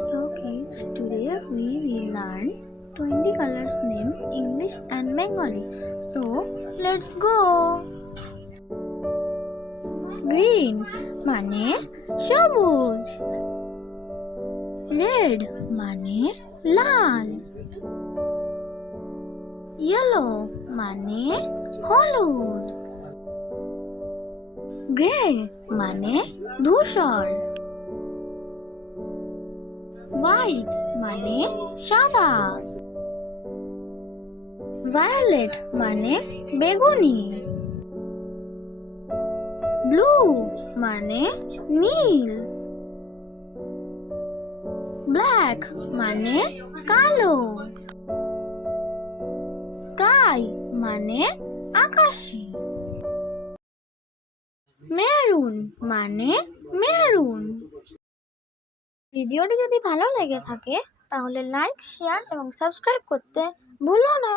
Hello kids, today we will learn 20 colors name English and Bengali. So let's go. Green মানে সবুজ, red মানে লাল, yellow মানে হলুদ, grey মানে ধূসর, হোয়াইট মানে সাদা, ভায়োলেট মানে বেগুনি, ব্লু মানে নীল, ব্ল্যাক মানে কালো, স্কাই মানে আকাশী, মেরুন মানে মেরুন। ভিডিওটি যদি ভালো লেগে থাকে তাহলে লাইক, শেয়ার এবং সাবস্ক্রাইব করতে ভুলো না।